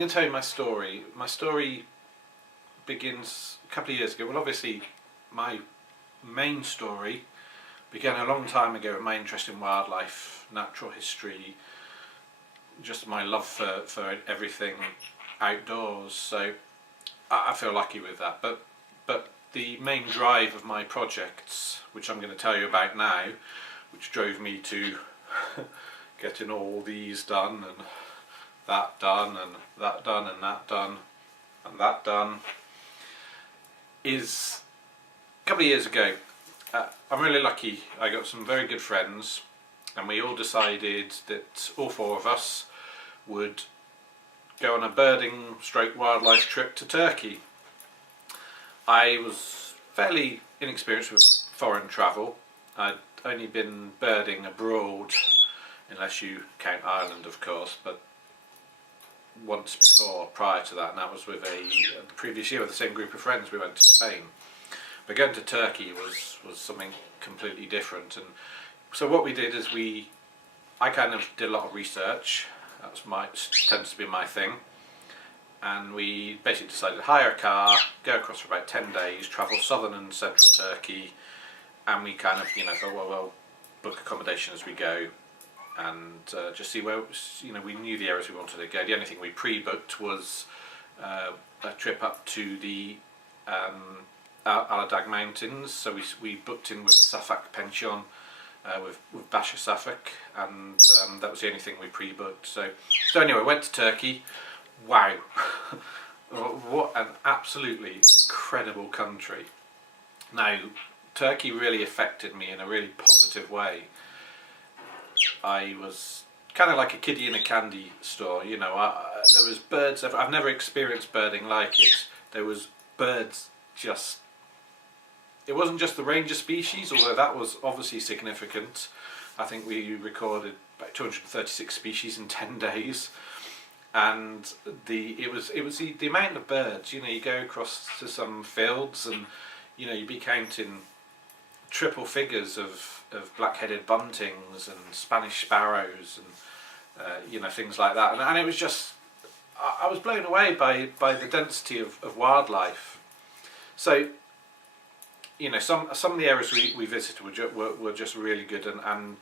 I'm going to tell you my story. My story begins a couple of years ago. Well, obviously, my main story began a long time ago with my interest in wildlife, natural history, just my love for everything outdoors. So I feel lucky with that. But the main drive of my projects, which I'm going to tell you about now, which drove me to getting all these done and that done and that done and that done and that done, is a couple of years ago. I'm really lucky. I got some very good friends, and we all decided that all four of us would go on a birding stroke wildlife trip to Turkey. I was fairly inexperienced with foreign travel. I'd only been birding abroad, unless you count Ireland of course, but once before prior to that, and that was with the previous year with the same group of friends. We went to Spain, but going to Turkey was something completely different. And so what we did is I kind of did a lot of research. Tends to be my thing, and we basically decided to hire a car, go across for about 10 days, travel southern and central Turkey, and we kind of thought, well, we'll book accommodation as we go, and just see where, we knew the areas we wanted to go. The only thing we pre-booked was a trip up to the Aladag Mountains. So we booked in with a Suffolk pension with Basha Suffolk, and that was the only thing we pre-booked. So anyway, went to Turkey. Wow, what an absolutely incredible country. Now, Turkey really affected me in a really positive way. I was kind of like a kiddie in a candy store, there was birds. I've never experienced birding like it. There was birds just. It wasn't just the range of species, although that was obviously significant. I think we recorded about 236 species in 10 days, and it was the amount of birds. You go across to some fields, and you'd be counting triple figures of black-headed buntings and Spanish sparrows and things like that, and it was just, I was blown away by the density of wildlife. So some of the areas we visited were just really good, and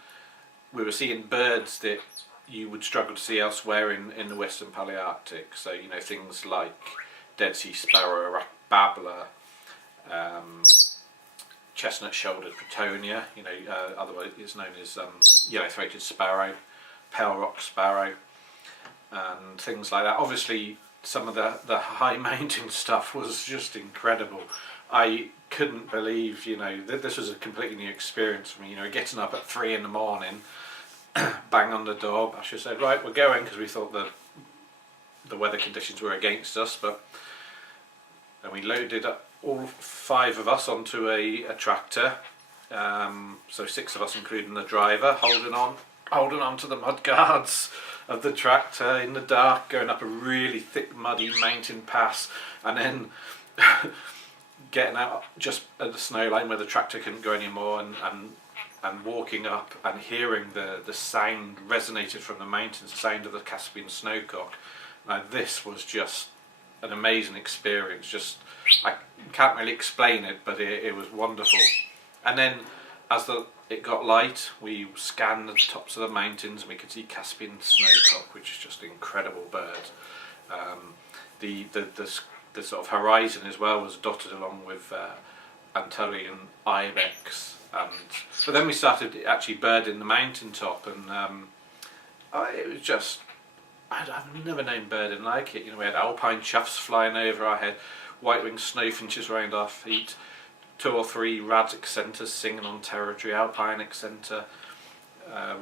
we were seeing birds that you would struggle to see elsewhere in the Western Palearctic. So things like Dead Sea Sparrow, Babbler, chestnut-shouldered Pretonia, otherwise it's known as yellow-throated sparrow, pale rock sparrow, and things like that. Obviously, some of the high mountain stuff was just incredible. I couldn't believe, that this was a completely new experience for me. Getting up at 3 in the morning, bang on the door. I should say, right, we're going, because we thought the weather conditions were against us, and we loaded up all 5 of us onto a tractor, so 6 of us including the driver, holding on to the mud guards of the tractor in the dark, going up a really thick muddy mountain pass, and then getting out just at the snow line where the tractor couldn't go anymore, and walking up and hearing the sound resonated from the mountains, the sound of the Caspian snowcock. Now this was just an amazing experience. I can't really explain it, but it was wonderful. And then as it got light, we scanned the tops of the mountains, and we could see Caspian snowcock, which is just an incredible bird. The sort of horizon as well was dotted along with Anatolian ibex, but then we started actually birding the mountaintop, and it was just, I've never known birding like it. We had alpine choughs flying over our head, white-winged snowfinches around our feet, 2 or 3 rad accenters singing on territory, alpine accenter,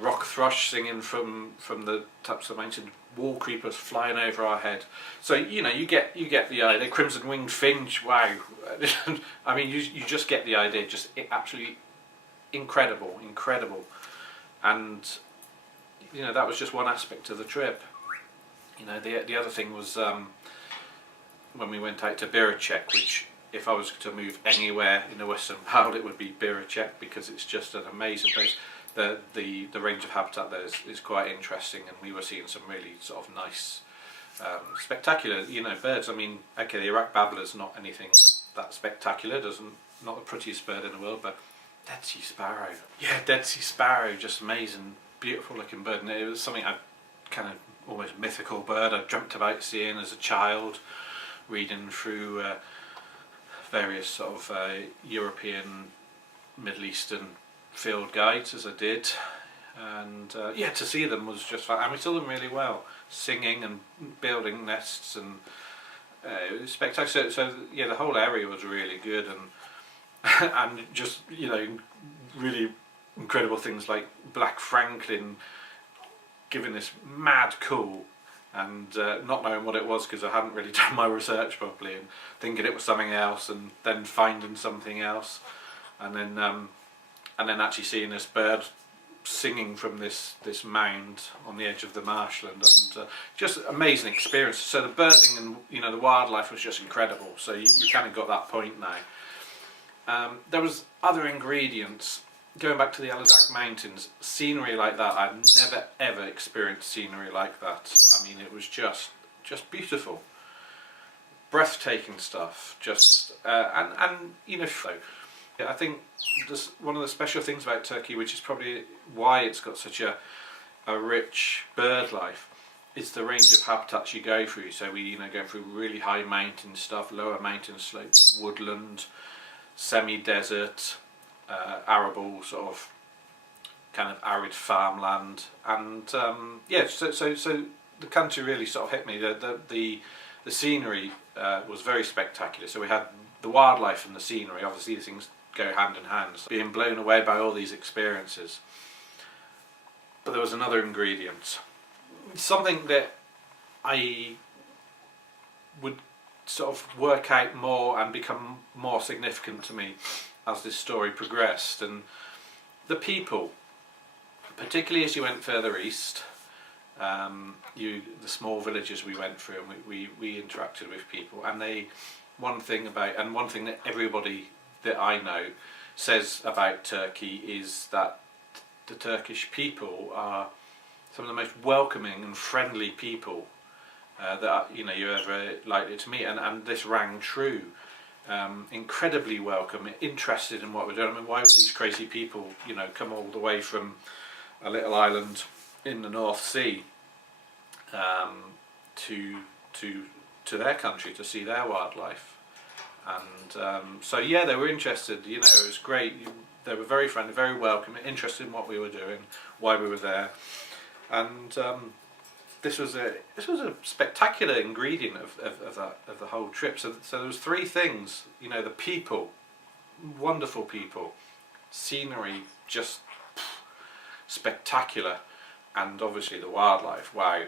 rock thrush singing from the tops of the mountain, wall creepers flying over our head. So you get the idea. Crimson winged finch, wow! I mean, you just get the idea. Just absolutely incredible, and that was just one aspect of the trip. The other thing was when we went out to Biracek, which, if I was to move anywhere in the Western world, it would be Biracek, because it's just an amazing place. The range of habitat there is quite interesting, and we were seeing some really sort of nice spectacular, birds. I mean, okay, the Iraq babbler's not anything that spectacular, not the prettiest bird in the world, but Dead Sea Sparrow. Yeah, Dead Sea Sparrow, just amazing, beautiful looking bird, and it was something kind of almost mythical bird I dreamt about seeing as a child, reading through various sort of European, Middle Eastern field guides as I did, and to see them was just fun. And we saw them really well, singing and building nests, and it was spectacular. So yeah, the whole area was really good, and and just really incredible things like Black Franklin giving this mad call, and not knowing what it was because I hadn't really done my research properly, and thinking it was something else, and then finding something else, and then actually seeing this bird singing from this mound on the edge of the marshland, and just amazing experience. So the birding and the wildlife was just incredible. So you kind of got that point now. There was other ingredients. Going back to the Aladag Mountains, scenery like that, I've never ever experienced scenery like that. I mean, it was just beautiful, breathtaking stuff. Just so I think one of the special things about Turkey, which is probably why it's got such a rich bird life, is the range of habitats you go through. So we go through really high mountain stuff, lower mountain slopes, woodland, semi-desert, arable sort of kind of arid farmland, and so the country really sort of hit me. The scenery was very spectacular. So we had the wildlife and the scenery. Obviously these things go hand in hand. So being blown away by all these experiences. But there was another ingredient, something that I would sort of work out more and become more significant to me as this story progressed, and the people, particularly as you went further east, the small villages we went through, and we interacted with people, and one thing that everybody that I know says about Turkey is that the Turkish people are some of the most welcoming and friendly people that you're ever likely to meet, and this rang true. Incredibly welcome, interested in what we're doing. I mean, why would these crazy people, come all the way from a little island in the North Sea to their country to see their wildlife? And they were interested. It was great. They were very friendly, very welcoming, interested in what we were doing, why we were there, and this was a spectacular ingredient of the whole trip. So there was three things. The people, wonderful people, scenery, just spectacular, and obviously the wildlife. Wow,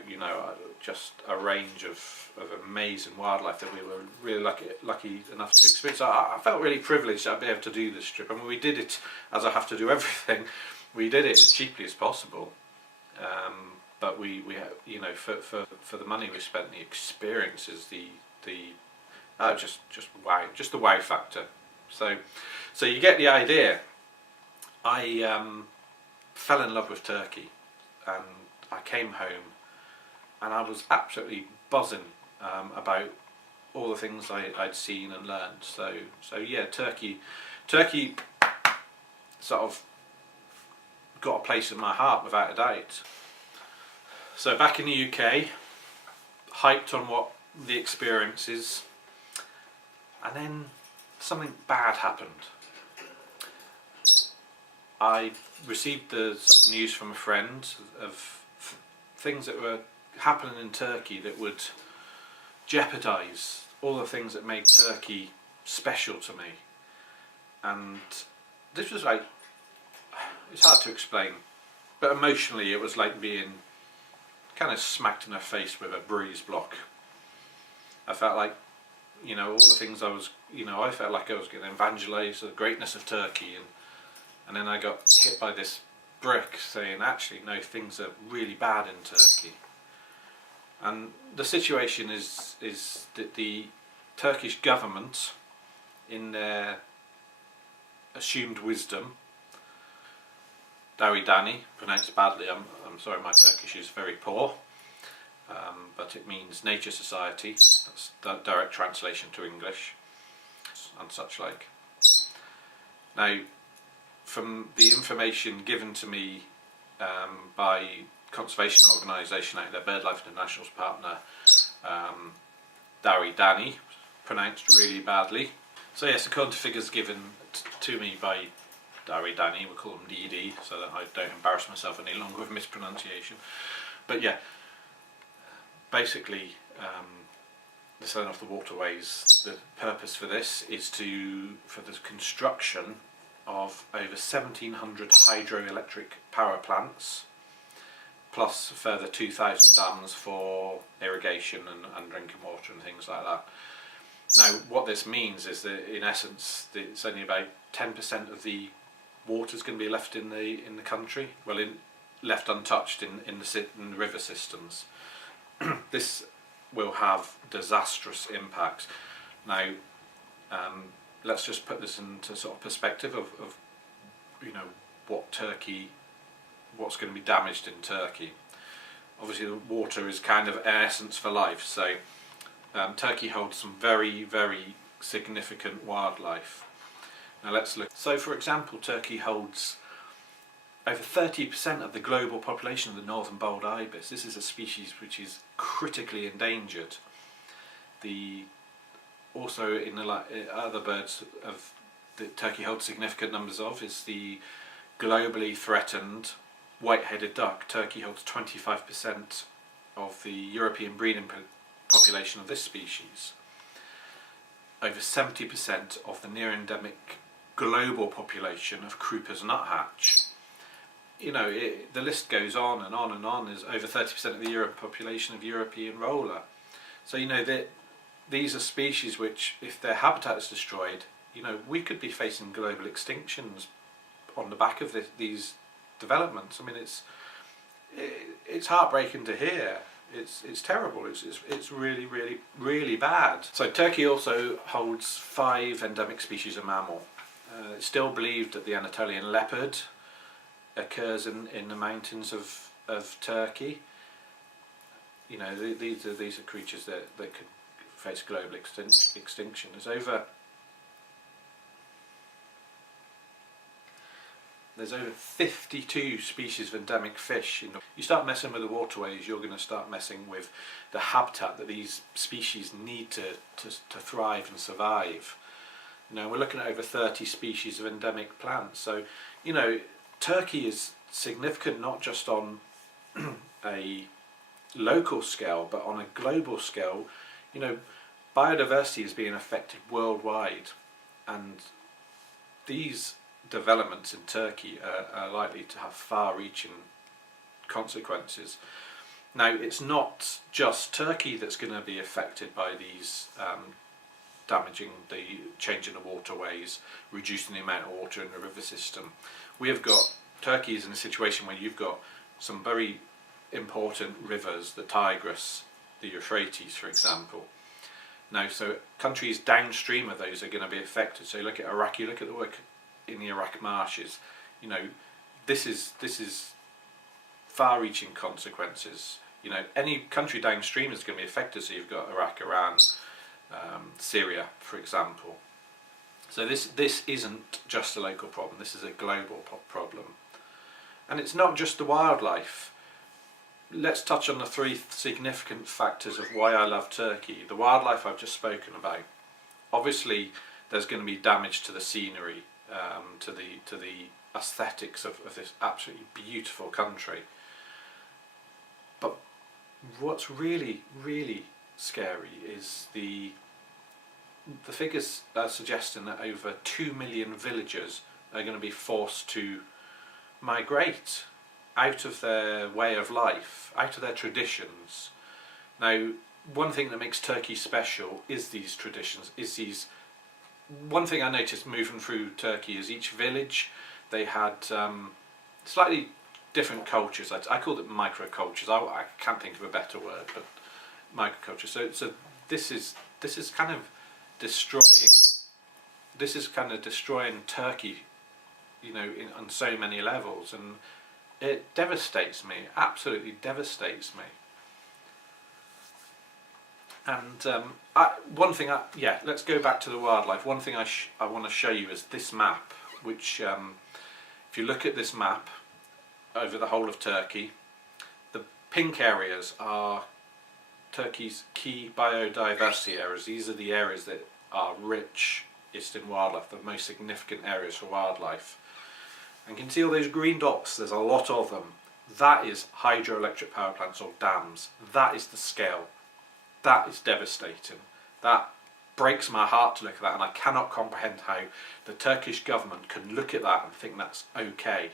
just a range of amazing wildlife that we were really lucky enough to experience. So I felt really privileged that I'd be able to do this trip. I mean, we did it, as I have to do everything, we did it as cheaply as possible. But we for the money we spent, the experiences, just wow, just the wow factor. So you get the idea. I fell in love with Turkey, and I came home, and I was absolutely buzzing about all the things I'd seen and learned. So yeah, Turkey sort of got a place in my heart without a doubt. So back in the UK, hyped on what the experience is, and then something bad happened. I received the sort of news from a friend of things that were happening in Turkey that would jeopardise all the things that made Turkey special to me. And this was it's hard to explain, but emotionally it was like being kind of smacked in the face with a breeze block. I felt like, all the things I felt like I was going to evangelise the greatness of Turkey, and then I got hit by this brick saying, actually, no, things are really bad in Turkey. And the situation is that the Turkish government, in their assumed wisdom, Dawi Dani, pronounced badly, I'm sorry, my Turkish is very poor, but it means Nature Society. That's the direct translation to English and such like. Now, from the information given to me by conservation organisation out there, BirdLife International's partner, Danny, pronounced really badly. So yes, according to figures given to me by Danny, we'll call him DD, so that I don't embarrass myself any longer with mispronunciation. But yeah, basically, the selling off the waterways, the purpose for this is for the construction of over 1,700 hydroelectric power plants, plus a further 2,000 dams for irrigation and drinking water and things like that. Now, what this means is that, in essence, it's only about 10% of the water is going to be left in the country. Well, left untouched in the river systems. This will have disastrous impacts. Now, let's just put this into sort of perspective of what's going to be damaged in Turkey. Obviously, the water is kind of essence for life. So, Turkey holds some very, very significant wildlife. Now let's look. So, for example, Turkey holds over 30% of the global population of the northern bald ibis. This is a species which is critically endangered. Also in the other birds that Turkey holds significant numbers of is the globally threatened white-headed duck. Turkey holds 25% of the European breeding population of this species. Over 70% of the near-endemic global population of Krupa's nuthatch. The list goes on and on and on. There's over 30% of the population of European roller. So these are species which, if their habitat is destroyed, we could be facing global extinctions on the back of these developments. I mean, it's heartbreaking to hear. It's terrible. It's really, really, really bad. So Turkey also holds 5 endemic species of mammal. It's still believed that the Anatolian leopard occurs in the mountains of Turkey. These are creatures that could face global extinction. There's over 52 species of endemic fish. You start messing with the waterways, you're going to start messing with the habitat that these species need to thrive and survive. We're looking at over 30 species of endemic plants. So, Turkey is significant not just on a local scale, but on a global scale. Biodiversity is being affected worldwide, and these developments in Turkey are likely to have far-reaching consequences. Now, it's not just Turkey that's going to be affected by these changing the waterways, reducing the amount of water in the river system. Turkey is in a situation where you've got some very important rivers, the Tigris, the Euphrates, for example. Now, so countries downstream of those are going to be affected. So you look at Iraq, you look at the work in the Iraq marshes. This is far-reaching consequences. Any country downstream is going to be affected. So you've got Iraq, Iran, Syria, for example. So this isn't just a local problem. This is a global problem, and it's not just the wildlife. Let's touch on the 3 significant factors of why I love Turkey. The wildlife I've just spoken about. Obviously, there's going to be damage to the scenery, to the aesthetics of this absolutely beautiful country. But what's really, really scary is the figures are suggesting that over 2 million villagers are going to be forced to migrate out of their way of life, out of their traditions. Now, one thing that makes Turkey special is these traditions, one thing I noticed moving through Turkey is each village, they had slightly different cultures. I called it microcultures. I can't think of a better word, but microculture. So this is kind of destroying Turkey, on so many levels, and it devastates me. Absolutely devastates me. And one thing, let's go back to the wildlife. One thing I want to show you is this map, which if you look at this map over the whole of Turkey, the pink areas are Turkey's key biodiversity areas. These are the areas that are richest in wildlife, the most significant areas for wildlife. And you can see all those green dots, there's a lot of them. That is hydroelectric power plants or dams. That is the scale. That is devastating. That breaks my heart to look at that, and I cannot comprehend how the Turkish government can look at that and think that's okay.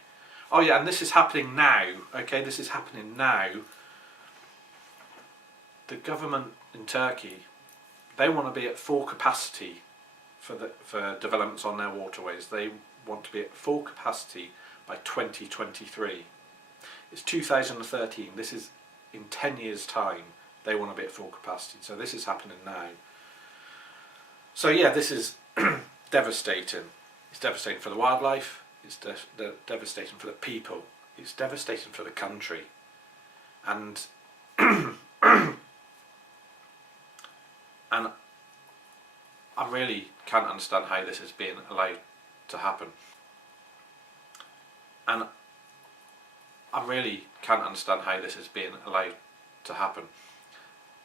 Oh yeah, and this is happening now. Okay, this is happening now. The government in Turkey, they want to be at full capacity for developments on their waterways. They want to be at full capacity by 2023. It's 2013. This is in 10 years' time. They want to be at full capacity. So this is happening now. So yeah, this is devastating. It's devastating for the wildlife. It's devastating for the people. It's devastating for the country. And and I really can't understand how this is being allowed to happen. And I really can't understand how this is being allowed to happen.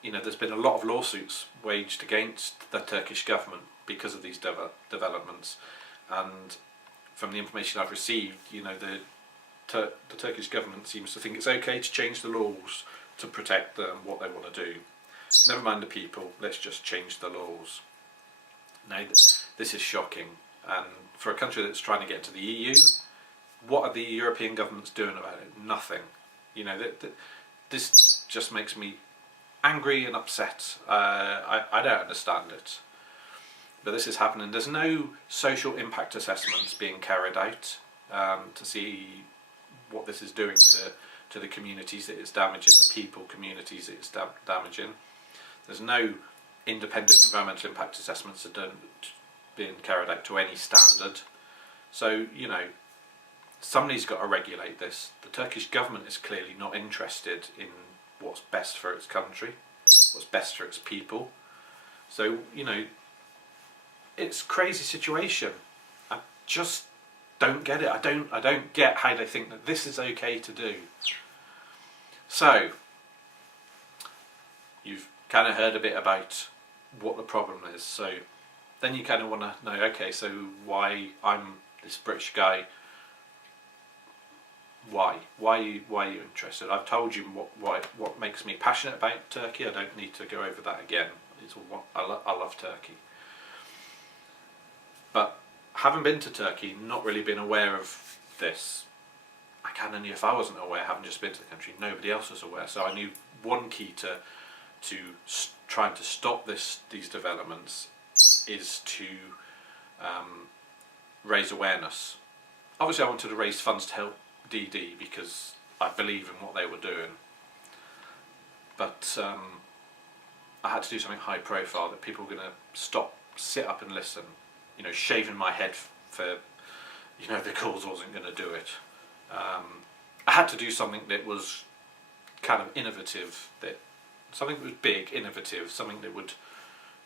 You know, there's been a lot of lawsuits waged against the Turkish government because of these developments, and from the information I've received, you know, the Turkish government seems to think it's okay to change the laws to protect what they want to do. Never mind the people, let's just change the laws. Now, this is shocking, and for a country that's trying to get into the EU, what are the European governments doing about it? Nothing. You know, this just makes me angry and upset. I don't understand it. But this is happening. There's no social impact assessments being carried out to see what this is doing to the communities that it's damaging, the people communities that it's damaging. There's no independent environmental impact assessments that don't being carried out to any standard. So, you know, somebody's got to regulate this. The Turkish government is clearly not interested in what's best for its country, what's best for its people. So, you know, it's a crazy situation. I just don't get it. I don't get how they think that this is okay to do. So, you've kind of heard a bit about what the problem is. So, then you kind of want to know, okay, so why I'm this British guy. Why are you interested? I've told you what makes me passionate about Turkey. I don't need to go over that again. It's what I love Turkey. But having been to Turkey, not really been aware of this, I can't only if I wasn't aware, having just been to the country, nobody else was aware. So I knew one key to trying to stop these developments is to raise awareness. Obviously, I wanted to raise funds to help DD because I believe in what they were doing, but I had to do something high profile that people were going to sit up and listen. You know, shaving my head for, you know, the cause wasn't going to do it. I had to do something that was kind of innovative, something that was big, innovative, something that would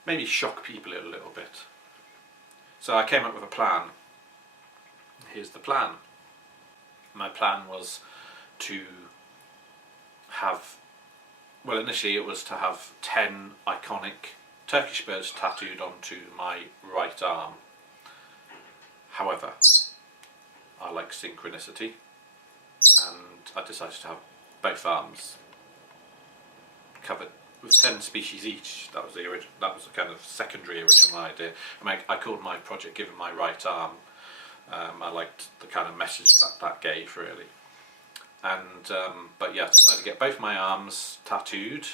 maybe shock people a little bit. So I came up with a plan. Here's the plan. My plan was to have, well, initially it was to have 10 iconic Turkish birds tattooed onto my right arm. However, I like synchronicity, and I decided to have both arms covered with 10 species each. That was the kind of secondary original idea. I called my project "Given My Right Arm." I liked the kind of message that gave, really. And but yeah, I decided to get both my arms tattooed,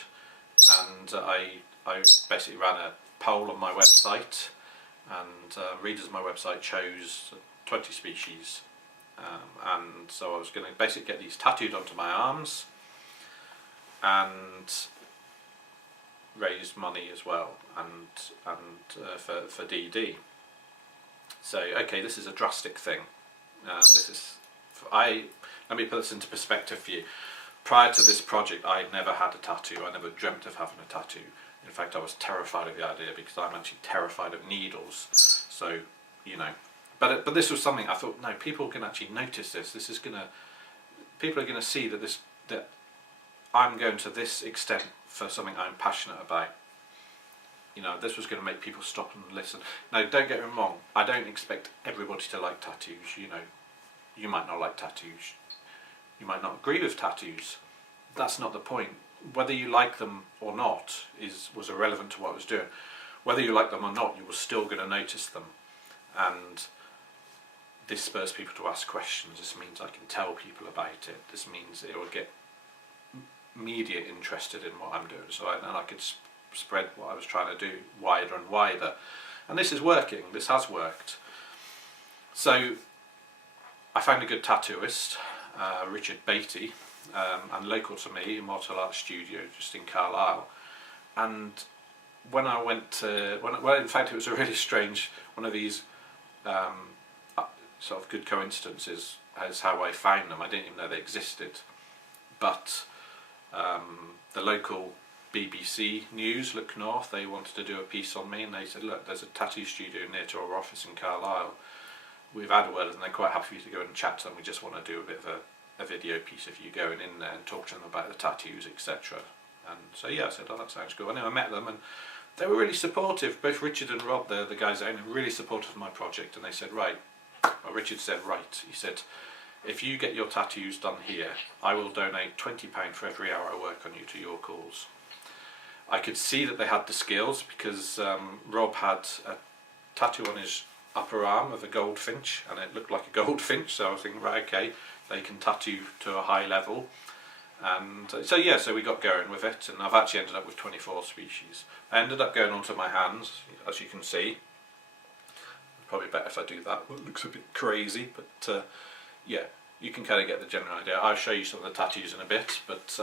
and I basically ran a poll on my website, and readers of my website chose 20 species, and so I was going to basically get these tattooed onto my arms and raise money as well, and for DD. So, okay, this is a drastic thing. Let me put this into perspective for you. Prior to this project, I never had a tattoo. I never dreamt of having a tattoo. In fact, I was terrified of the idea because I'm actually terrified of needles. So, you know, but this was something I thought, no, people can actually notice this. This is gonna, people are gonna see that I'm going to this extent for something I'm passionate about. You know, this was going to make people stop and listen. Now, don't get me wrong, I don't expect everybody to like tattoos. You know, you might not like tattoos. You might not agree with tattoos. That's not the point. Whether you like them or not was irrelevant to what I was doing. Whether you like them or not, you were still going to notice them. And this spurs people to ask questions. This means I can tell people about it. This means it will get media interested in what I'm doing. So I could spread what I was trying to do wider and wider. And this is working. This has worked. So I found a good tattooist, Richard Beatty, and local to me, a martial arts studio just in Carlisle. And when I went to, well, in fact, it was a really strange, one of these sort of good coincidences as how I found them. I didn't even know they existed. But the local BBC News, Look North, they wanted to do a piece on me, and they said, look, there's a tattoo studio near to our office in Carlisle. We've had a word and they're quite happy for you to go and chat to them. We just want to do a bit of a video piece of you going in there and talk to them about the tattoos, etc. And so yeah, I said, oh, that sounds good. And I met them and they were really supportive. Both Richard and Rob, the guys that own it, really supportive of my project. And they said, right, well, Richard said, right, he said, if you get your tattoos done here, I will donate £20 for every hour I work on you to your cause. I could see that they had the skills because Rob had a tattoo on his upper arm of a goldfinch, and it looked like a goldfinch, so I was thinking, right, okay, they can tattoo to a high level. And so yeah, so we got going with it, and I've actually ended up with 24 species. I ended up going onto my hands, as you can see. Probably better if I do that, it looks a bit crazy, but yeah, you can kind of get the general idea. I'll show you some of the tattoos in a bit, but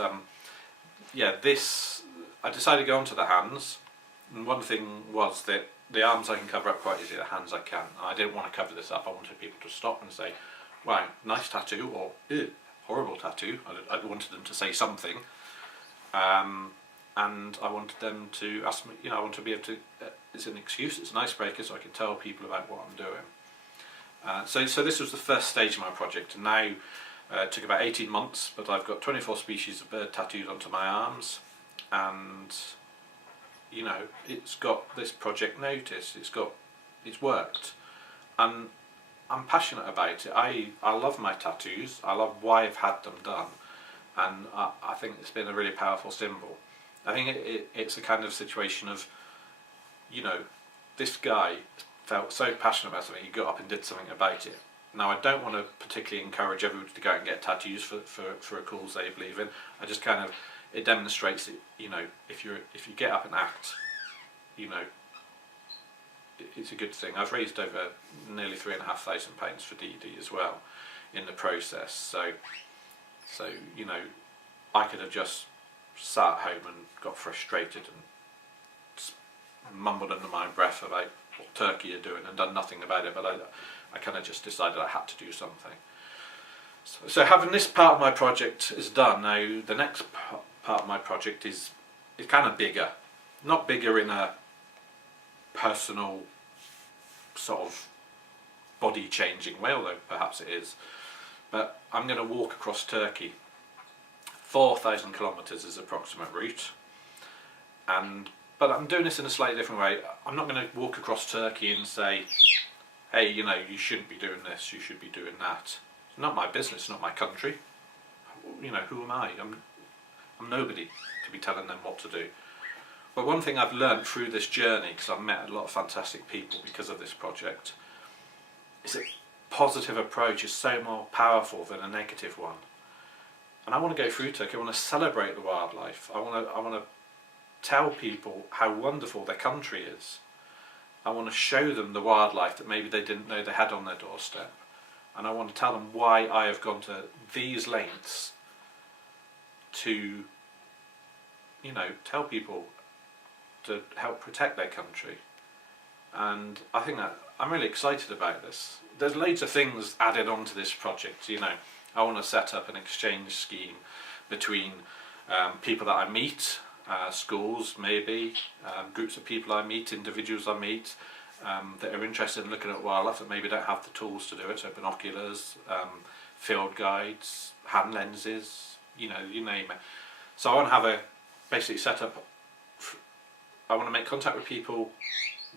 yeah, I decided to go onto the hands, and one thing was that the arms I can cover up quite easily, the hands I can't. I didn't want to cover this up. I wanted people to stop and say, wow, nice tattoo, or horrible tattoo. I wanted them to say something, and I wanted them to ask me, you know, I want to be able to, it's an excuse, it's an icebreaker, so I can tell people about what I'm doing. So this was the first stage of my project, and now it took about 18 months, but I've got 24 species of bird tattooed onto my arms, and you know, it's got this project notice, it's worked, and I'm passionate about it. I love my tattoos, I love why I've had them done, and I think it's been a really powerful symbol. I think it's a kind of situation of, you know, this guy felt so passionate about something, he got up and did something about it. Now, I don't want to particularly encourage everybody to go out and get tattoos for a cause they believe in. I just kind of, it demonstrates that, you know, if you get up and act, you know, it's a good thing. I've raised over nearly £3,500 for DD as well in the process. So you know, I could have just sat at home and got frustrated and mumbled under my breath about what Turkey are doing and done nothing about it. But I kind of just decided I had to do something. So having this part of my project is done, now the next part of my project is kind of bigger. Not bigger in a personal sort of body changing way, although perhaps it is. But I'm going to walk across Turkey. 4,000 kilometres is the approximate route. But I'm doing this in a slightly different way. I'm not going to walk across Turkey and say, hey, you know, you shouldn't be doing this, you should be doing that. It's not my business, not my country. You know, who am I? I'm nobody to be telling them what to do. But one thing I've learned through this journey, because I've met a lot of fantastic people because of this project, is that positive approach is so more powerful than a negative one. And I want to go through Turkey, I want to celebrate the wildlife, I want to tell people how wonderful their country is. I want to show them the wildlife that maybe they didn't know they had on their doorstep. And I want to tell them why I have gone to these lengths to, you know, tell people to help protect their country. And I think that I'm really excited about this. There's loads of things added onto this project. You know, I want to set up an exchange scheme between people that I meet schools maybe, groups of people I meet, individuals I meet that are interested in looking at wildlife that maybe don't have the tools to do it, so binoculars, field guides, hand lenses, you know, you name it. So I want to have a basically set up, I want to make contact with people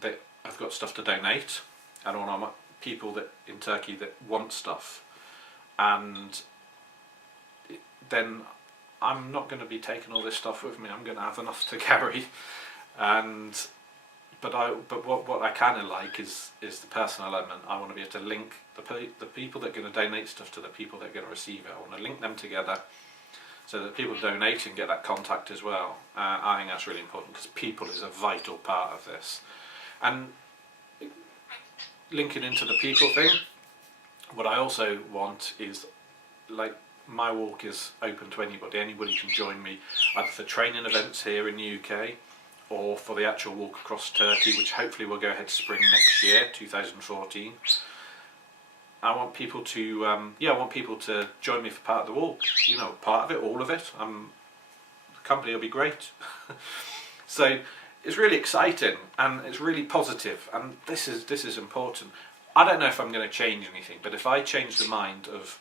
that have got stuff to donate, and I want people that in Turkey that want stuff, and then I'm not going to be taking all this stuff with me. I'm going to have enough to carry, but what I kind of like is the personal element. I want to be able to link the people that are going to donate stuff to the people that are going to receive it. I want to link them together so that people donating get that contact as well. I think that's really important because people is a vital part of this. And linking into the people thing, what I also want is, like, my walk is open to anybody. Anybody can join me either for training events here in the UK or for the actual walk across Turkey, which hopefully will go ahead spring next year, 2014. I want people to, I want people to join me for part of the walk. You know, part of it, all of it. The company will be great. So it's really exciting and it's really positive, and this is important. I don't know if I'm going to change anything, but if I change the mind of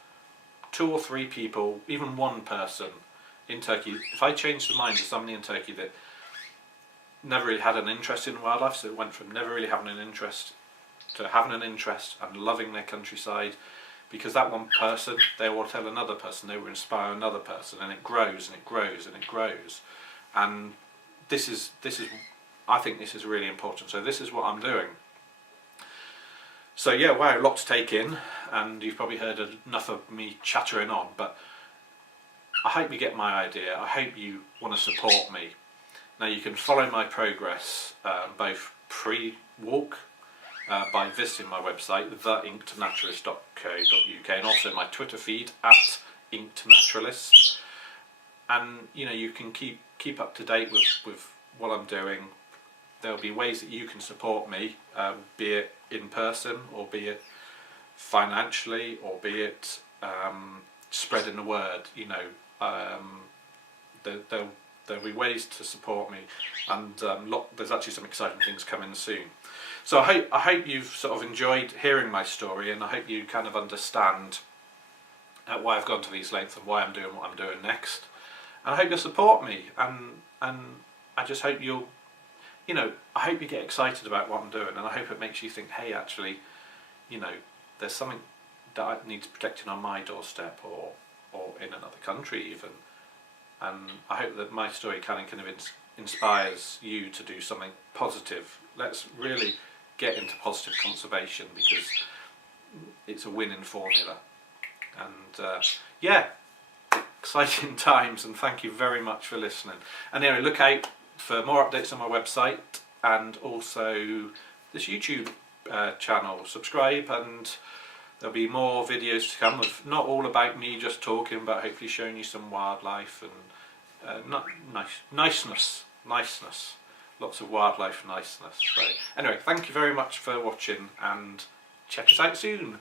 2 or 3 people, even one person in Turkey, if I change the mind of somebody in Turkey that never really had an interest in wildlife, so it went from never really having an interest to having an interest and loving their countryside, because that one person, they will tell another person, they will inspire another person, and it grows and it grows and it grows. And this is I think this is really important. So this is what I'm doing. So yeah, wow, a lot to take in, and you've probably heard enough of me chattering on, but I hope you get my idea. I hope you want to support me. Now you can follow my progress both pre-walk by visiting my website, theinkednaturalist.co.uk, and also my Twitter feed @inkednaturalist. And you know, you can keep up to date with what I'm doing. There'll be ways that you can support me, be it in person, or be it financially, or be it spreading the word. You know, there'll be ways to support me, and there's actually some exciting things coming soon. So I hope you've sort of enjoyed hearing my story, and I hope you kind of understand why I've gone to these lengths and why I'm doing what I'm doing next. And I hope you'll support me, and I just hope you'll, you know, I hope you get excited about what I'm doing, and I hope it makes you think, hey, actually, you know, there's something that needs protecting on my doorstep, or in another country even. And I hope that my story kind of inspires you to do something positive. Let's really get into positive conservation, because it's a winning formula. And yeah, exciting times, and thank you very much for listening. And anyway, look out for more updates on my website, and also this YouTube channel. Subscribe, and there'll be more videos to come, of not all about me just talking, but hopefully showing you some wildlife and niceness, lots of wildlife niceness. So anyway, thank you very much for watching, and check us out soon.